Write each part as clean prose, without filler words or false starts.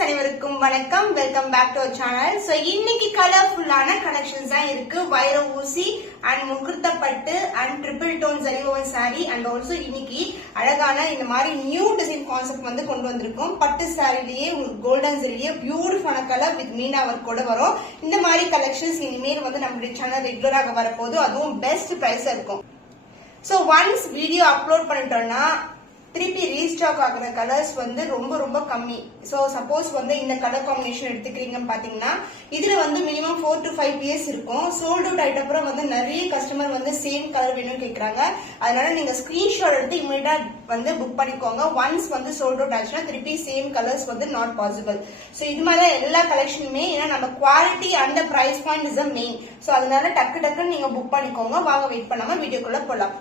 Friends அனைவருக்கும் வணக்கம். Welcome back to our channel. So இன்னைக்கு கலர்ஃபுல்லான கலெக்ஷன்ஸ் தான் இருக்கு. வைர ஊசி அண்ட் முகூர்த்த பட்டு and triple tone zari woven sari and also இன்னைக்கு அழகான இந்த மாதிரி நியூ டிசைன் கான்செப்ட் வந்து கொண்டு வந்திருக்கோம். பட்டு சாரிலேயே உங்களுக்கு கோல்டன் ஜரிலேயே பியூட்டிஃபுல்லான கலர் வித் மீனா ஒர்க் கூட வரும். இந்த மாதிரி கலெக்ஷன்ஸ் இனிமேல் வந்து நம்மளுடைய சேனல் ரெகுலராக வரப்போது, அதுவும் பெஸ்ட் பிரைஸ் இருக்கும். சோ ஒன்ஸ் வீடியோ அப்லோட் பண்ணிட்டோம்னா திருப்பி ரீஸ்டாக் ஆகுற கலர்ஸ் வந்து ரொம்ப ரொம்ப கம்மி. சோ சப்போஸ் வந்து இந்த கலர் காம்பினேஷன் எடுத்துக்கிறீங்கன்னு பாத்தீங்கன்னா இதுல வந்து மினிமம் 4 to 5 பீஸ் இருக்கும். சோல்ட் அவுட் ஆயிட்ட அப்புறம் வந்து நிறைய கஸ்டமர் வந்து சேம் கலர் வேணும்னு கேக்குறாங்க. அதனால நீங்க ஸ்கிரீன்ஷாட் எடுத்து இமீடியட்டா வந்து புக் பண்ணிக்கோங்க. ஒன்ஸ் வந்து சோல்ட் அவுட் ஆச்சுன்னா திருப்பி சேம் கலர்ஸ் வந்து நாட் பாசிபிள். சோ இது மாதிரி எல்லா கலெக்ஷனுமே ஏன்னா நம்ம quality and price point is main. So அதனால டக்கு டக்குன்னு நீங்க புக் பண்ணிக்கோங்க. வாங்க வெயிட் பண்ணாம வீடியோக்குள்ள போலாம்.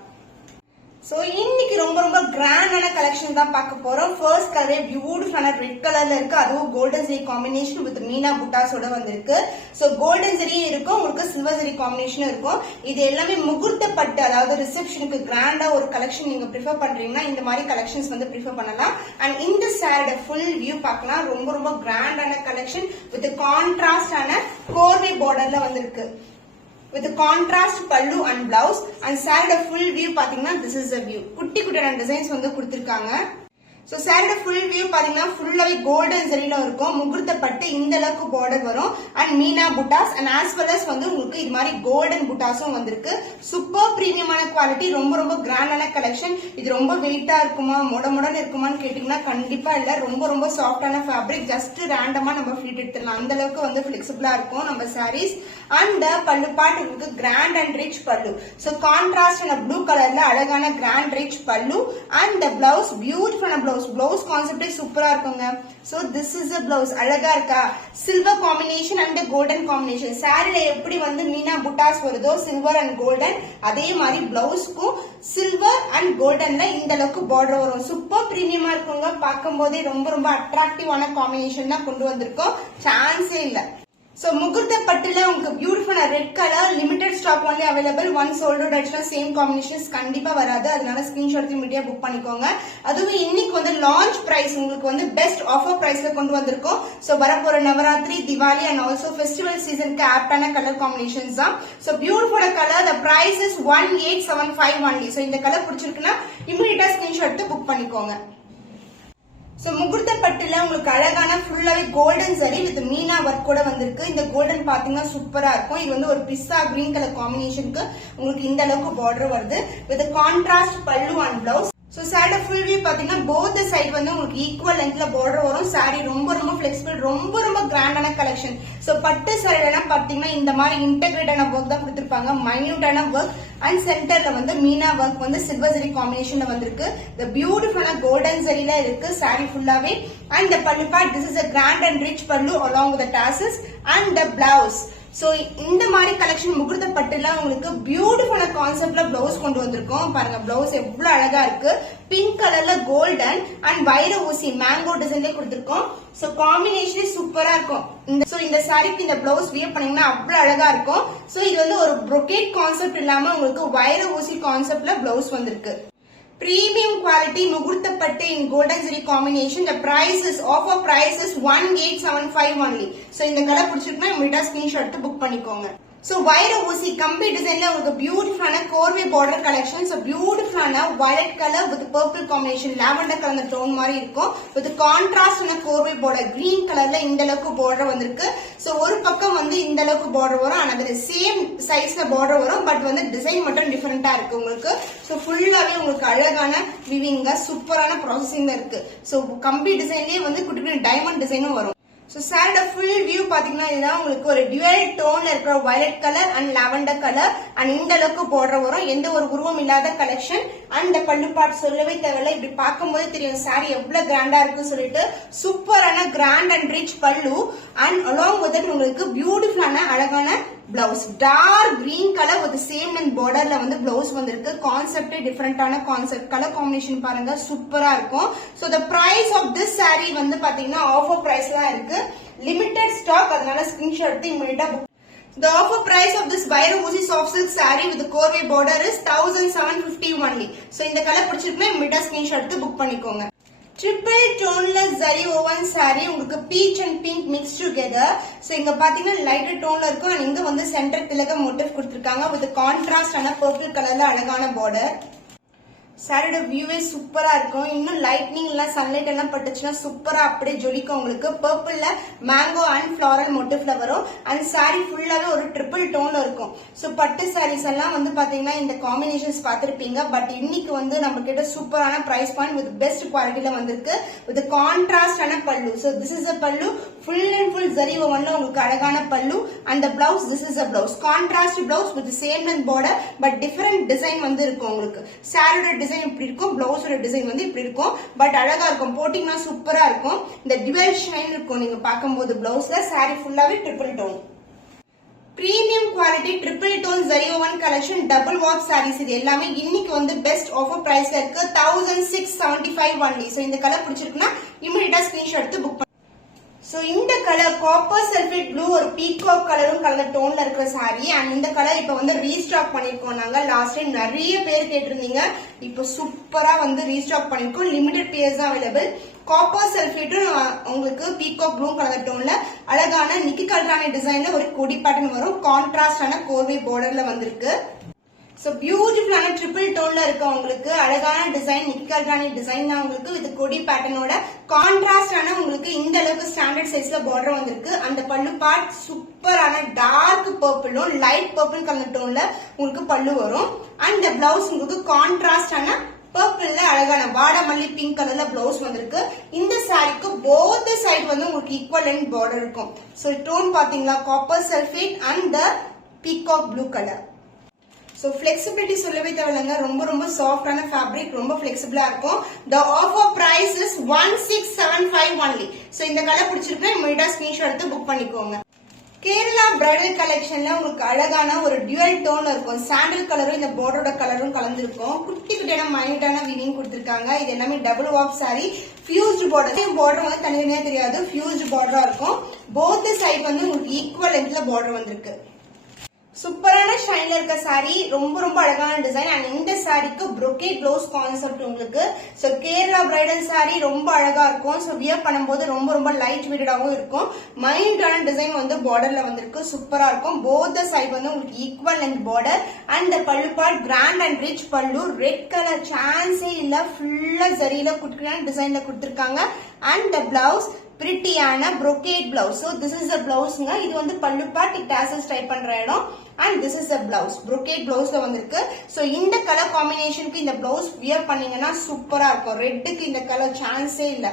சோ இன்னைக்கு ரொம்ப ரொம்ப கிராண்டான கலெக்ஷன் தான் பார்க்க போறோம். ஃபர்ஸ்ட் கலர் பியூட்டிஃபுல்லான ரெட் கலர்ல இருக்கு. அதுவும் கோல்டன் ஜரி காம்பினேஷன் வித் மீனா புட்டாஸோட வந்திருக்கு. சோ கோல்டன் ஜரியும் இருக்கும், உங்களுக்கு சில்வர் ஜரி காம்பினேஷனும் இருக்கும். இது எல்லாமே முகூர்த்த பட்டு, அதாவது ரிசப்ஷனுக்கு கிராண்டா ஒரு கலெக்ஷன் நீங்க ப்ரிஃபர் பண்றீங்கன்னா இந்த மாதிரி கலெக்ஷன்ஸ் வந்து ப்ரிஃபர் பண்ணலாம். அண்ட் இந்த சாரியோட ஃபுல் வியூ பார்க்கலாம். ரொம்ப ரொம்ப கிராண்டான கலெக்ஷன் வித் கான்ட்ராஸ்டான கோர்வை பார்டர்ல வந்திருக்கு. With a contrast pallu and blouse and saree full view பாத்தீங்கன்னா this is the view. குட்டி குட்டியான டிசைன்ஸ் வந்து கொடுத்திருக்காங்க. சோ சாரியோட ஃபுல் வியூ பாத்தீங்கன்னா ஃபுல்லாவே கோல்டன் ஜரியில இருக்கும். முகூர்த்த பட்டு இந்த அளவுக்கு பார்டர் வரும் and Meena buttas and as well as வந்து உங்களுக்கு இது மாதிரி கோல்டன் புட்டாஸும் வந்திருக்கு. சூப்பர் பிரீமியமான குவாலிட்டி, ரொம்ப ரொம்ப கிராண்டான கலெக்ஷன். இது ரொம்ப வெயிட்டா இருக்குமா, மொடன்னு இருக்குமான்னு கேட்டீங்கன்னா கண்டிப்பா இல்ல. ரொம்ப ரொம்ப சாஃப்டான ஃபேப்ரிக். ஜஸ்ட் ரேண்டமா நம்ம ஃபிட் எடுத்துடலாம், அந்த அளவுக்கு வந்து பிளெக்சிபிளா இருக்கும் நம்ம சாரீஸ். அண்ட் பல்லு பாட்டு உங்களுக்கு grand and rich pallu. So contrast blue கலர்ல அழகான grand rich pallu and blouse பியூட்டிஃபுல்லான பிளவுஸ். பிளவுஸ் கான்செப்டே சூப்பரா இருக்குங்க. So this is a blouse. அழகா இருக்கா? Silver combination and golden combination. சாரில எப்படி வந்து மீனா புட்டாஸ் வருதோ சில்வர் அண்ட் கோல்டன், அதே மாதிரி பிளவுஸ்க்கும் சில்வர் அண்ட் கோல்டன்ல இந்த அளவுக்கு பார்டர் வரும். சூப்பர் பிரீமியமா இருக்குங்க. பார்க்கும் போதே ரொம்ப ரொம்ப அட்ராக்டிவான காம்பினேஷன் தான் கொண்டு வந்திருக்கோம். சான்ஸே இல்ல. சோ முகூர்த்த பட்டுல உங்களுக்கு beautiful red colour limited stock only available. One sold out ஆச்சுன்னா சேம் காம்பினேஷன்ஸ் கண்டிப்பா வராது. அதனால ஸ்கிரீன்ஷாட் இமிடியா புக் பண்ணிக்கோங்க. அதுவும் இன்னைக்கு வந்து லான்ச் பிரைஸ் உங்களுக்கு வந்து பெஸ்ட் ஆஃபர் பிரைஸ்ல கொண்டு வந்திருக்கோம். சோ வரப்போற Navaratri, Diwali and also festival சீசனுக்கு ஆப்டான கலர் காம்பினேஷன்ஸ் தான். So beautiful colour. The price is 1875 only. So இந்த கலர் பிடிச்சிருக்குன்னா இமிடியா ஸ்கிரீன்ஷாட் எடுத்து புக் பண்ணிக்கோங்க. சோ முகூர்த்த பட்டுல உங்களுக்கு அழகான ஃபுல்லாவே golden zari with meena work கூட வந்திருக்கு. இந்த கோல்டன் பாத்தீங்கன்னா சூப்பரா இருக்கும். இது வந்து ஒரு பிஸ்ஸா கிரீன் கலர் காம்பினேஷனுக்கு உங்களுக்கு இந்த அளவுக்கு பார்டர் வருது வித் கான்ட்ராஸ்ட் பல்லு அண்ட் பிளவுஸ். சோ சாரியோட ஃபுல் வியூ பாத்தீங்கன்னா போத் சைடு வந்து உங்களுக்கு ஈக்குவல் லென்த்ல பார்டர் வரும். சாரி ரொம்ப ரொம்ப பிளெக்சிபிள், ரொம்ப ரொம்ப கிராண்டான கலெக்ஷன். சோ பட்டு சாரில பாத்தீங்கன்னா இந்த மாதிரி இன்டெகிரேட்டான ஒர்க் தான் கொடுத்திருப்பாங்க. மைன்யூட்டான ஒர்க் அண்ட் சென்டர்ல வந்து மீனா ஒர்க் வந்து சில்வர் ஜரி காம்பினேஷன்ல வந்திருக்கு. இந்த பியூட்டிஃபுல்லான கோல்டன் ஜரியில இருக்கு சாரி ஃபுல்லாவே. அண்ட் த பல்லு part, this is a grand and rich pallu along with the tassels and the blouse. So இந்த மாதிரி கலெக்ஷன் முகூர்த்த பட்டுல உங்களுக்கு பியூட்டிஃபுல் கான்செப்ட்ல பிளவுஸ் கொண்டு வந்திருக்கோம். பாருங்க பிளவுஸ் எவ்வளவு அழகா இருக்கு. பிங்க் கலர்ல கோல்டன் அண்ட் வைர ஊசி மேங்கோ டிசைன்ல கொடுத்திருக்கோம். சோ காம்பினேஷனே சூப்பரா இருக்கும். இந்த சாரிக்கு இந்த பிளவுஸ் வியர் பண்ணீங்கன்னா அவ்வளவு அழகா இருக்கும். சோ இது வந்து ஒரு brocade கான்செப்ட் இல்லாம உங்களுக்கு வைர ஊசி கான்செப்ட்ல பிளவுஸ் வந்திருக்கு. Premium quality முகூர்த்த பட்டு in golden zari combination. The price is offer price is 1875 only. So இந்த கலர் பிடிச்சிருக்குன்னா இமிடியா ஸ்கிரீன்ஷாட் எடுத்து புக் பண்ணிக்கோங்க. சோ வைர ஊசி கம்பி டிசைன்ல உங்களுக்கு பியூட்டிஃபுல்லான கோர்வை பார்டர் கலெக்ஷன். சோ பியூட்டிஃபுல்லான violet colour with purple combination, lavender colour tone மாதிரி இருக்கும். வித் கான்ட்ராஸ்டான கோர்வை பார்டர் கிரீன் கலர்ல இந்த அளவுக்கு பார்டர் வந்திருக்கு. சோ ஒரு பக்கம் வந்து இந்த அளவுக்கு பார்டர் வரும், ஆனா சேம் சைஸ்ல பார்டர் வரும். பட் வந்து டிசைன் மட்டும் டிஃபரெண்டா இருக்கு உங்களுக்கு. சோ ஃபுல்லாவே உங்களுக்கு அழகான விவிங்க, சூப்பரான ப்ராசஸிங்ல இருக்கு. சோ கம்பி டிசைன்லயே வந்து குட்டி குட்டி டைமண்ட் டிசைனும் வரும். சோ சாரியோட ஃபுல் வியூ பாத்தீங்கன்னா இதுதான் உங்களுக்கு ஒரு டுவல் டோன்ல இருக்கிற violet colour and lavender colour and இந்த அளவுக்கு பார்டர் வரும். எந்த ஒரு உருவம் இல்லாத கலெக்ஷன். அண்ட் பல்லு பார்ட் சொல்லவே தேவையில்ல. இப்படி பார்க்கும்போது தெரியும் சாரி எவ்வளவு கிராண்டா இருக்குன்னு சொல்லிட்டு. சூப்பரான grand and rich pallu and along with உங்களுக்கு பியூட்டிஃபுல்லான அழகான blouse. Dark green colour with same length பார்டர்ல வந்து பிளவுஸ் வந்திருக்கு. கான்செப்ட் டிஃபரெண்டான கான்செப்ட். கலர் காம்பினேஷன் பாருங்க சூப்பரா இருக்கும். So the price of this sari வந்து பாத்தீங்கன்னா ஆஃபர் பிரைஸ்ல இருக்கு. லிமிடெட் ஸ்டாக், அதனால ஸ்கிரீன்ஷாட் எடுத்து இமிடியா book. The offer price of this Vaira Uzi soft silk saree with the corway border is 1750 only. So இந்த கலர் பிடிச்சிருக்குன்னா இமிடியா ஸ்கிரீன்ஷாட் எடுத்து book பண்ணிக்கோங்க. ட்ரிபிள் டோன்ல ஜரி ஓவன் சாரி உங்களுக்கு beach and pink mix together. So இங்க பாத்தீங்கன்னா lighter டோன்ல இருக்கும் and இங்க வந்து சென்டர் திலகம் மோட்டிவ் கொடுத்திருக்காங்க வித் கான்ட்ராஸ்ட் ஆன பர்பிள் கலர்ல அழகான பார்டர். சாரியோட வியூவே சூப்பரா இருக்கும். இன்னும் லைட்னிங் எல்லாம் சன்லைட் எல்லாம் பட்டுச்சுன்னா சூப்பரா அப்படியே ஜொலிக்கும். உங்களுக்கு பர்பிள்ல மேங்கோ அண்ட் ஃபிளாரல் மோட்டிவ்ல வரும் அண்ட் சாரி ஃபுல்லாவே ஒரு ட்ரிபிள் டோன்ல இருக்கும். சோ பட்டு சாரீஸ் எல்லாம் வந்து பாத்தீங்கன்னா இந்த காம்பினேஷன்ஸ் பாத்திருப்பீங்க. பட் இன்னைக்கு வந்து நம்ம கிட்ட சூப்பரான பிரைஸ் பாயிண்ட் வித் பெஸ்ட் குவாலிட்டில வந்திருக்கு வித் கான்ட்ராஸ்ட் ஆன பல்லு. சோ திஸ் இஸ் அ பல்லு ஃபுல் அண்ட் ஃபுல் ஜரி ஓவன்ல உங்களுக்கு அழகான பல்லு and the blouse this is a blouse contrast blouse with same length border but different design வந்து இருக்கும். உங்களுக்கு சாரியோட டிசைன் இப்படி இருக்கும், பிளவுஸோட டிசைன் வந்து இப்படி இருக்கும். பட் அழகா இருக்கும், போட்டிங்கன்னா சூப்பரா இருக்கும். இந்த டுவல் ஷைன் இருக்கும் நீங்க பார்க்கும்போது பிளவுஸ்ல. சாரி ஃபுல்லாவே triple tone premium quality triple tone zari woven collection double warp saris. இது எல்லாமே இன்னைக்கு வந்து பெஸ்ட் ஆஃபர் பிரைஸ்ல இருக்கு 1675 ஒன்லி. சோ இந்த கலர் பிடிச்சிருக்குன்னா இமிடியேட்டா ஸ்கிரீன்ஷாட் எடுத்து புக். சோ இந்த கலர் காப்பர் சல்ஃபேட் ப்ளூ ஒரு பீகாக் கலரும் கலந்த டோன்ல இருக்கிற சாரி அண்ட் இந்த கலர் இப்ப வந்து ரீஸ்டாக் பண்ணிருக்கோம். நாங்க லாஸ்ட் டைம் நிறைய பேர் கேட்டிருந்தீங்க, இப்போ சூப்பரா வந்து ரீஸ்டாக் பண்ணிருக்கோம். லிமிடெட் பேர்ஸ் தான் அவைலபிள். காப்பர் சல்ஃபேட்டும் உங்களுக்கு பீகாக் ப்ளூ கலர் டோன்ல அழகான நிக்கி கல்ரானி டிசைன்ல ஒரு கொடி பேட்டர்ன் வரும். கான்ட்ராஸ்டான கோர்வை பார்டர்ல வந்திருக்கு. சோ பியூட்டிஃபுல்லான ட்ரிபிள் டோன்ல இருக்க உங்களுக்கு அழகான டிசைன் நிக்கி கல்ரானி டிசைன் தான் உங்களுக்கு வித் கொடி பேட்டர்னோட கான்ட்ராஸ்டான உங்களுக்கு இந்த அளவுக்கு ஸ்டாண்டர்ட் சைஸ்ல பார்டர் வந்திருக்கு. அந்த பல்லு பார்ட் சூப்பரான டார்க் பர்பிளும் லைட் பர்பிள் கலர் டோன்ல உங்களுக்கு பல்லு வரும். அண்ட் இந்த பிளவுஸ் உங்களுக்கு கான்ட்ராஸ்டான பர்பிள்ல அழகான வாடாமல்லி பிங்க் கலர்ல பிளவுஸ் வந்திருக்கு. இந்த சாரிக்கு போத் சைடு வந்து உங்களுக்கு ஈக்குவல் லென்த் பார்டர் இருக்கும். சோ டோன் பாத்தீங்களா, copper sulphate and the peacock blue colour. So flexibility சொல்லவே தேவையில்லைங்க, ரொம்ப ரொம்ப சாஃப்டான ஃபேப்ரிக், ரொம்ப ஃபிளெக்சிபிளா இருக்கும். The offer price is 1675 only. So இந்த கலர் பிடிச்சிருக்குன்னா இமிடியேட்டா ஸ்கிரீன்ஷாட் எடுத்து புக் பண்ணிக்கோங்க. கேரளா பிரைடல் கலெக்ஷன்ல உங்களுக்கு அழகான ஒரு டியூவல் டோன் இருக்கும். சாண்டல் கலரும் இந்த பார்டரோட கலரும் கலந்துருக்கும். குட்டி குட்டியான மைனூட்டான வீவிங் கொடுத்திருக்காங்க. இது எல்லாமே double warp sorry, fused border. Border வந்து தனித்தனியா தெரியாது, ஃபியூஸ்டு பார்டரா இருக்கும். போத் சைடு வந்து உங்களுக்கு ஈக்குவல் லென்த்ல பார்டர் வந்திருக்கு. சூப்பரான ஷைன்ல இருக்க சாரி, ரொம்ப ரொம்ப அழகான டிசைன் அண்ட் இந்த சாரிக்கு brocade ப்ளவுஸ் கான்செப்ட் உங்களுக்கு. சோ கேரளா பிரைடல் சாரி ரொம்ப அழகா இருக்கும். சோ வியர் பண்ணும்போது ரொம்ப ரொம்ப லைட் வெயிட்டடாவும் இருக்கும். மைல்டான டிசைன் வந்து பார்டர்ல வந்திருக்கு, சூப்பரா இருக்கும். போத் சைடு வந்து உங்களுக்கு equal length border and the pallu part grand and rich pallu. Red colour சான்ஸே இல்ல, ஃபுல்லா ஜரியில குட்டியான டிசைன்ல கொடுத்திருக்காங்க. அண்ட் the பிளவுஸ் பிரிட்டியான brocade blouse. So this is a பிளவுஸ்ங்க. இது வந்து பல்லு பார்ட் டாசல்ஸ் டைப் பண்ற இடம் and this is a blouse. brocade பிளவுஸ்ல வந்திருக்கு. சோ இந்த கலர் காம்பினேஷனுக்கு இந்த பிளவுஸ் வியர் பண்ணீங்கன்னா சூப்பரா இருக்கும். ரெட்டுக்கு இந்த கலர் சான்ஸே இல்ல.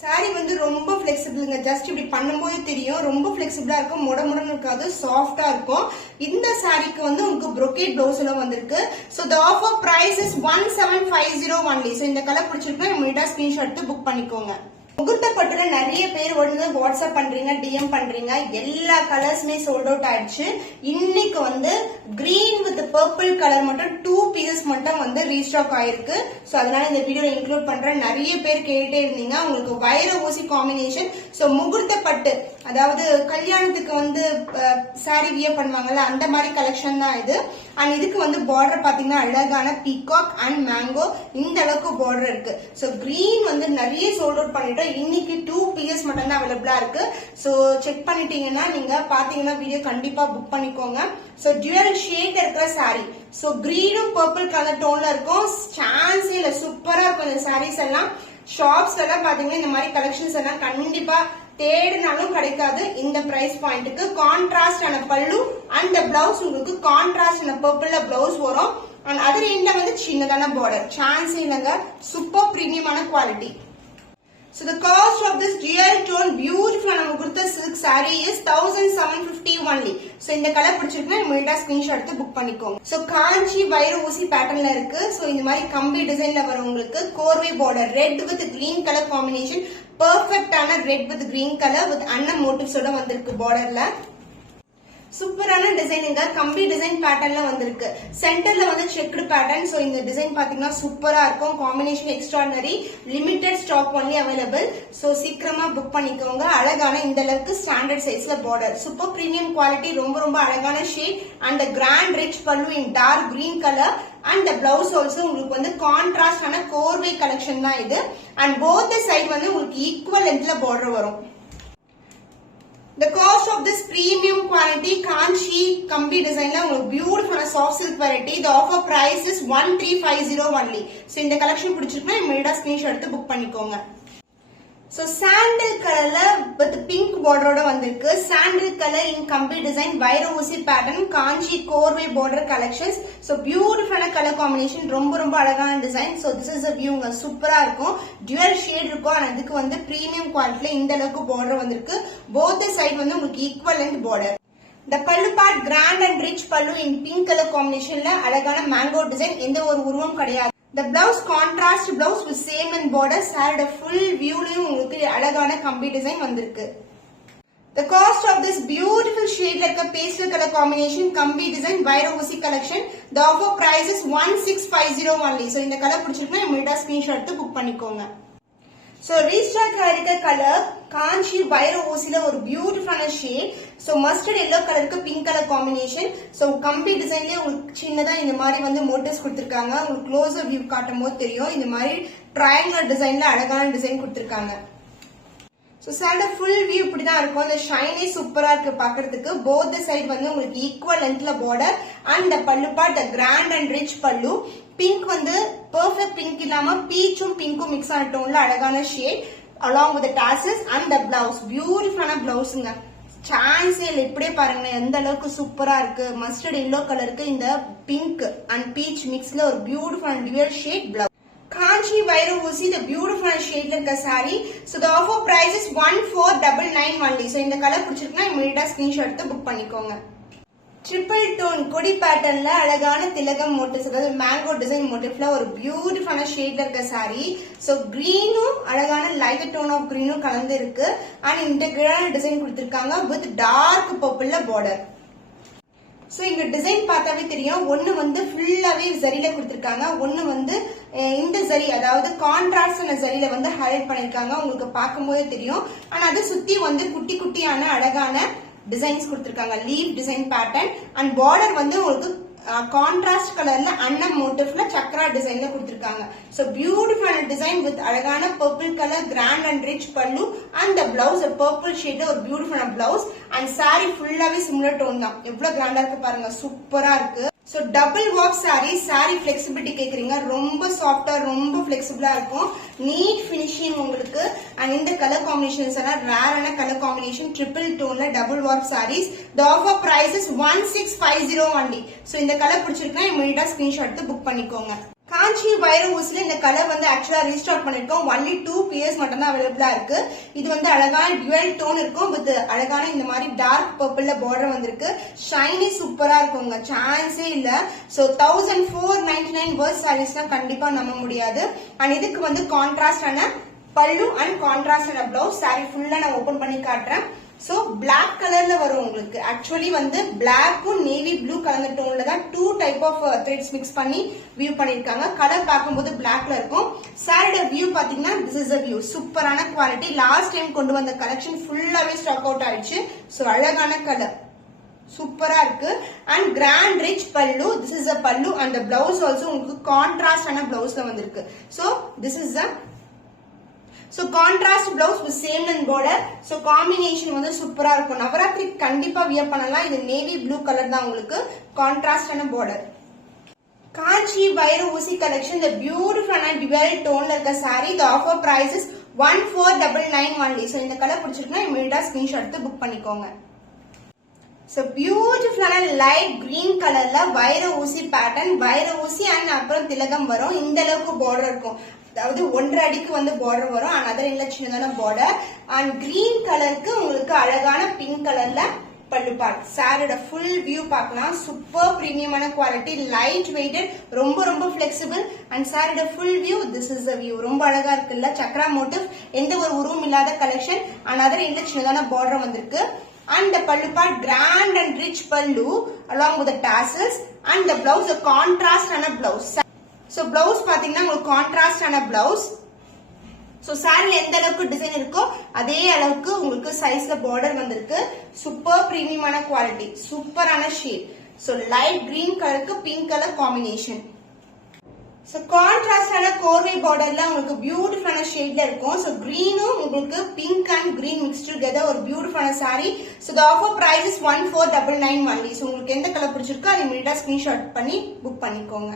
சாரி வந்து ரொம்ப பிளெக்சிபிள்ங்க, ஜஸ்ட் இப்படி பண்ணும்போது தெரியும். ரொம்ப பிளெக்சிபிளா இருக்கும், முடமுடன் இருக்காது, சாஃப்டா இருக்கும். இந்த சாரிக்கு வந்து உங்களுக்கு brocade பிளவுஸ்ல வந்திருக்கு. So the offer price is 1750 only. So இந்த கலர் பிடிச்சிருக்குன்னா இமிடியேட்டா ஸ்கிரீன்ஷாட் எடுத்து புக் பண்ணிக்கோங்க. முகூர்த்த பட்டுல நிறைய பேர் வந்து வாட்ஸ்அப் பண்றீங்க, டிஎம் பண்றீங்க. எல்லா கலர்ஸுமே சோல்ட் அவுட் ஆயிடுச்சு. இன்னைக்கு வந்து கிரீன் வித் பர்பிள் கலர் மட்டும் 2 பீசஸ் மட்டும் வந்து ரீஸ்டாக் ஆயிருக்கு. சோ அதனால இந்த வீடியோல இன்க்ளூட் பண்றேன். நிறைய பேர் கேட்டே இருந்தீங்க. உங்களுக்கு வைர ஊசி காம்பினேஷன். சோ முகூர்த்த பட்டு, அதாவது கல்யாணத்துக்கு வந்து சாரி வியர் பண்ணுவாங்கல்ல, அந்த மாதிரி கலெக்ஷன் தான் இது. அண்ட் இதுக்கு வந்து பார்டர் பாத்தீங்கன்னா அழகான பீகாக் அண்ட் மேங்கோ இந்த அளவுக்கு பார்டர் இருக்கு. சோ கிரீன் வந்து நிறைய சோல்ட் அவுட் பண்ணிட்டோம். இன்னைக்கு 2 பீசஸ் மட்டும் தான் அவைலபிளா இருக்கு. சோ செக் பண்ணிட்டீங்கன்னா நீங்க பாத்தீங்கன்னா வீடியோ கண்டிப்பா புக் பண்ணிக்கோங்க. சோ டியூவல் ஷேட் இருக்கிற சாரி. சோ கிரீனும் பர்பிள் கலர் டோன்ல இருக்கும். சான்ஸ் இல்ல, சூப்பரா இருக்கும் இந்த சாரீஸ் எல்லாம். ஷாப்ஸ் எல்லாம் பாத்தீங்கன்னா இந்த மாதிரி கலெக்ஷன்ஸ் எல்லாம் கண்டிப்பா தேடினாலும் கிடைக்காது இந்த பிரைஸ் பாயிண்ட்டுக்கு. கான்ட்ராஸ்ட் ஆன பல்லு அண்ட் பிளவுஸ் உங்களுக்கு கான்ட்ராஸ்ட் ஆன பர்பிள்ல பிளவுஸ் வரும். அண்ட் அதர் எண்ட வந்து சின்னதான பார்டர், சான்ஸ் இல்லைங்க. சூப்பர் பிரீமியமான quality. So the cost of this dual tone beautiful முகூர்த்த silk saree is 1750 only. So இந்த கலர் பிடிச்சிருக்குன்னா இமிடியேட்டா ஸ்கிரீன்ஷாட் எடுத்து புக் பண்ணிக்கோங்க. So காஞ்சி வைர ஊசி பேட்டர்ன்ல இருக்கு. So இந்த மாதிரி கம்பி டிசைன்ல வரும் உங்களுக்கு. கோர்வை border red with green colour combination, பெர்ஃபெக்ட்டான red with green colour with அன்னம் மோட்டிவ்ஸோட வந்திருக்கு பார்டர்ல. சூப்பரான டிசைனுங்க, கம்பி டிசைன் பேட்டர்ன்ல வந்திருக்கு. சென்டர்ல வந்து செக்டு பேட்டர்ன். சோ இந்த டிசைன் பாத்தீங்கன்னா சூப்பரா இருக்கும். Combination extraordinary. Limited stock only available. So சீக்கிரமா புக் பண்ணிக்கோங்க. அழகான இந்த அளவுக்கு ஸ்டாண்டர்ட் சைஸ்ல பார்டர். சூப்பர் பிரீமியம் குவாலிட்டி, ரொம்ப ரொம்ப அழகான shade and grand rich pallu in dark green colour. And the blouse also உங்களுக்கு வந்து கான்ட்ராஸ்ட் ஆன கோர்வை கலெக்ஷன் தான் இது. அண்ட் both the side வந்து உங்களுக்கு ஈக்குவல் லென்த்ல பார்டர் வரும். The cost of this premium quality Kanchi Kambi design la உங்களுக்கு beautiful soft silk variety. The offer price is 1350 only. So இந்த collection பிடிச்சிருக்குனா இமிடியேட்டா ஸ்கிரீன்ஷாட் எடுத்து புக் பண்ணிக்கோங்க. So sandal colorல with pink border வந்திருக்கு. Sandal color in Kambi design வைர ஊசி pattern Kanchi கோர்வை border collections. So beautiful color combination, ரொம்ப ரொம்ப அழகான design. So this is a view, சூப்பரா இருக்கும். dual shade இருக்கும். ஆனா இதுக்கு வந்து premium quality இந்த அளவுக்கு border வந்திருக்கு. both the side வந்து உங்களுக்கு equal length border. The pallu part grand and rich pallu in pink color combination ல அழகான mango design, எந்த ஒரு உருவம் கிடையாது. The blouse contrast blouse with same and border. saree full view லயும் உங்களுக்கு அழகான கம்பி டிசைன் வந்திருக்கு. The cost of this beautiful shade like a pastel color combination கம்பி டிசைன் வைர ஊசி collection. The offer price is 1650 only. So இந்த colour பிடிச்சிருக்குனா இமிடியேட்டா screenshot எடுத்து புக் பண்ணிக்கோங்க. So ரீஸ்டாக் ஆயிருக்க கலர் காஞ்சி வைர ஊசில ஒரு பியூட்டிஃபுல்லான ஷேட். So mustard yellow கலருக்கு பிங்க் கலர் காம்பினேஷன். So கம்பி டிசைன்லயே உங்களுக்கு சின்னதா இந்த மாதிரி வந்து மோட்டிவ்ஸ் கொடுத்திருக்காங்க. உங்களுக்கு க்ளோஸர் வியூ காட்டும் போது தெரியும். இந்த மாதிரி ட்ரையாங்குலர் டிசைன்ல அழகான டிசைன் கொடுத்திருக்காங்க. So சாரியோட ஃபுல் வியூ இப்படிதான் இருக்கும். இந்த ஷைனே சூப்பரா இருக்கு பாக்குறதுக்கு. போத் சைடு வந்து உங்களுக்கு ஈக்குவல் லென்த்ல border and pallu part the grand and rich pallu. Pink வந்து பெர்ஃபெக்ட் பிங்க் இல்லாம பீச்சும் பிங்க்கும் மிக்ஸ் ஆன டோன்ல அழகான shade along with the tassels and the blouse. பியூட்டிஃபுல்லான பிளவுஸ்ங்க, சான்ஸே இல்லை. இப்படியே பாருங்க எந்த அளவுக்கு சூப்பரா இருக்கு. மஸ்டர்ட் எல்லோ கலருக்கு இந்த பிங்க் அண்ட் பீச் மிக்ஸ்ல ஒரு beautiful dual shade blouse. Kanchi வைர ஊசி the beautiful shadeல இருக்க saree. So the offer price is 1499 only. So இந்த கலர் பிடிச்சிருக்குனா இமிடியேட்டா ஸ்கிரீன்ஷாட் எடுத்து புக் பண்ணிக்கோங்க. ட்ரிபிள் டோன் கொடி பேட்டர்ன்ல அழகான திலகம் மோட்டிவ்ஸ், அதாவது மேங்கோ டிசைன் மோட்டிவ்ல ஒரு பியூட்டிஃபுல்லான ஷேட்ல இருக்க saree. So கிரீனும் அழகான லைட் டோன் ஆஃப் கிரீனும் கலந்து இருக்கு. அண்ட் இன்டெகிரேட்டான டிசைன் கொடுத்திருக்காங்க வித் டார்க் பர்பிள்ல பார்டர். சோ இங்க டிசைன் பார்த்தாவே தெரியும். ஒன்னு வந்து ஃபுல்லாவே ஜரியில கொடுத்திருக்காங்க, ஒன்னு வந்து இந்த ஜரி அதாவது கான்ட்ராஸ்ட் ஜரியில வந்து ஹைலைட் பண்ணிருக்காங்க. உங்களுக்கு பார்க்கும்போதே தெரியும். ஆனா அது சுத்தி வந்து குட்டி குட்டியான அழகான டிசைன்ஸ் கொடுத்திருக்காங்க. Leaf design pattern and border வந்து உங்களுக்கு கான்ட்ராஸ்ட் கலர்ல அன்னம் மோட்டிவ்ல சக்ரா டிசைன்ல கொடுத்திருக்காங்க. சோ பியூட்டிஃபுல் டிசைன் வித் அழகான purple colour grand and rich pallu and the blouse purple ஷேட்ல ஒரு பியூட்டிஃபுல்லான பிளவுஸ் அண்ட் சாரி ஃபுல்லாவே சிமிலர் டோன் தான். எவ்வளவு கிராண்டா இருக்கு பாருங்க, சூப்பரா இருக்கு. So double warp sari. Sari flexibility கேக்குறீங்க, ரொம்ப சாஃப்டா ரொம்ப பிளெக்சிபிளா இருக்கும். நீட் பினிஷிங் உங்களுக்கு. அண்ட் இந்த கலர் காம்பினேஷன்ஸ் எல்லாம் ரேரான கலர் காம்பினேஷன். ட்ரிபிள் டோன்ல double warp saris. The offer price is 1650 only. So இந்த கலர் பிடிச்சிருக்கா இமிடியேட்டா ஸ்கிரீன்ஷாட் எடுத்து புக் பண்ணிக்கோங்க. காஞ்சி வைர ஊசில இந்த கலர் வந்து ஆக்சுவலா ரீஸ்டாக் பண்ணிருக்கோம். ஒன்லி 2 pairs மட்டும் தான் அவைலபிளா இருக்கு. இது வந்து அழகான டுவல் டோன் இருக்கும் வித் அழகான இந்த மாதிரி டார்க் பர்பிள்ல பார்டர் வந்திருக்கு. ஷைனி சூப்பரா இருக்குங்க, சான்ஸே இல்ல. சோ 1499 வர்ஸ் சாரீஸ்லாம் கண்டிப்பா நம்ப முடியாது. அண்ட் இதுக்கு வந்து கான்ட்ராஸ்டான பல்லு அண்ட் கான்ட்ராஸ்டான பிளவுஸ். சாரி ஃபுல்லா நான் ஓபன் பண்ணி காட்டுறேன். சோ பிளாக் கலர்ல வரும் உங்களுக்கு. ஆக்சுவலி வந்து பிளாக்கும் நேவி ப்ளூ கலந்த டோன்ல தான் 2 டைப் ஆஃப் த்ரெட்ஸ் மிக்ஸ் பண்ணி வியூ பண்ணிருக்காங்க. கலர் பார்க்கும்போது பிளாக்ல இருக்கும். சாரியோட வியூ பாத்தீங்கன்னா திஸ் இஸ் a வியூ. சூப்பரான குவாலிட்டி. லாஸ்ட் டைம் கொண்டு வந்த கலெக்ஷன் ஃபுல்லாவே ஸ்டாக் அவுட் ஆயிடுச்சு. சோ அழகான கலர் சூப்பரா இருக்கு. அண்ட் கிராண்ட் ரிச் பல்லு. திஸ் இஸ் a பல்லு அண்ட் the blouse also உங்களுக்கு கான்ட்ராஸ்டான பிளவுஸ்ல வந்திருக்கு. So this is a So contrast blouse with same and border. So combination வந்து சூப்பரா இருக்கும். நவராத்திரி கண்டிப்பா வியர் பண்ணலாம். இது நேவி ப்ளூ கலர் தான் உங்களுக்கு. கான்ட்ராஸ்டான பார்டர். காஞ்சி வைர ஊசி collection the beautiful and dual டோன்ல இருக்க saree. The offer price is 1499 only. So இந்த கலர் பிடிச்சிருக்குனா இமிடியேட்டா ஸ்கிரீன்ஷாட் எடுத்து புக் பண்ணிக்கோங்க. So beautiful and light green கலர்ல வைர ஊசி பேட்டர்ன். வைர ஊசி அண்ட் அப்புறம் திலகம் வரும். இந்த அளவுக்கு பார்டர் இருக்கும். அதாவது 1.5 அடிக்கு வந்து பார்டர் வரும். அதர் இல்ல சின்னதான பார்டர். அண்ட் கிரீன் கலருக்கு உங்களுக்கு அழகான பிங்க் கலர்ல பல்லு பார்ட். சாரியோட ஃபுல் வியூ பார்க்கலாம். சூப்பர் பிரீமியமான குவாலிட்டி, லைட் வெயிட்டட், ரொம்ப ரொம்ப பிளெக்சிபிள். அண்ட் சாரியோட full view this is a view. ரொம்ப அழகா இருக்குல்ல. சக்ரா மோட்டிவ், எந்த ஒரு உருவம் இல்லாத கலெக்ஷன். அண்ட் அதர் இல்ல சின்னதான பார்டர் வந்திருக்கு. and the pallu part grand and rich pallu along with the tassels, and the blouse a contrast and a blouse. So blouse பாத்தீங்கன்னா உங்களுக்கு contrast and a blouse. So saree எந்த அளவுக்கு design இருக்கோ அதே அளவுக்கு உங்களுக்கு சைஸ்ல border வந்திருக்கு. சூப்பர் பிரீமியமான குவாலிட்டி, சூப்பரான ஷேட். So light green கலருக்கு pink color combination. So contrast ஆன கோர்வை borderல உங்களுக்கு பியூட்டிஃபுல்லான ஷேட்ல இருக்கும். So greenம் உங்களுக்கு pink and green mixed together ஒரு பியூட்டிஃபுல்லான saree. So the offer price is 1499 only. So உங்களுக்கு எந்த கலர் பிடிச்சிருக்கோ அதை இமிடியேட்டா ஸ்கிரீன்ஷாட் பண்ணி புக் பண்ணிக்கோங்க.